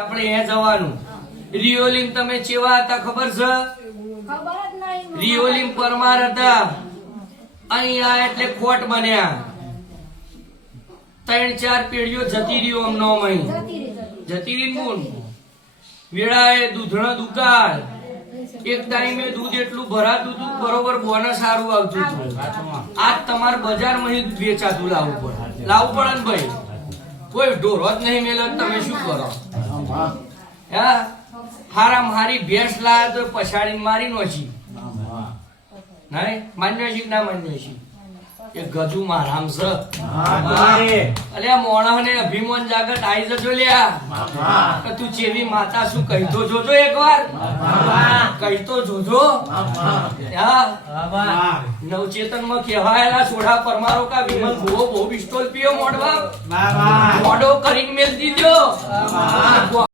આપણે એ જવાનું રિયોલિમ તમે ચેવા હતા ખબર છે? ખબર જ નહીં. રિયોલિમ પરમાર હતા. અહીંયા એટલે ખોટ બન્યા. 3-4 પેઢીઓ જતી રહ્યો અમનો મહી જતી રહી મૂન વેળાએ દૂધનો દુકાળ એક ટાઈમે દૂધ એટલું ભરાતું હતું બરોબર બોનસ સારું આવતું હતું. આજ તમારે બજારમાં દૂધ વેચાતું લાવવું પડે ને ભાઈ. કોઈ ઢોરો જ નહીં મેલે તમે શું કરો? હા હારામ હારી ભેંસ લાવે તો પછાડીને મારી નોછી નહીં માન્ય છે ના માન્ય છે એ ગજુ મારામ છે. અલ્યા મોણા ને અભિમાન જાગત આઈ જજો લ્યા કે તું ચેવી માતા શું કહી તો જોજો એકવાર કહી તો જોજો. નવચેતન માં કહેવાયેલા સોઢા પરમારો કા વિમલ બહુ પિસ્તોલ પીયો મોડવા મોડો કરીને મેલ દીધો.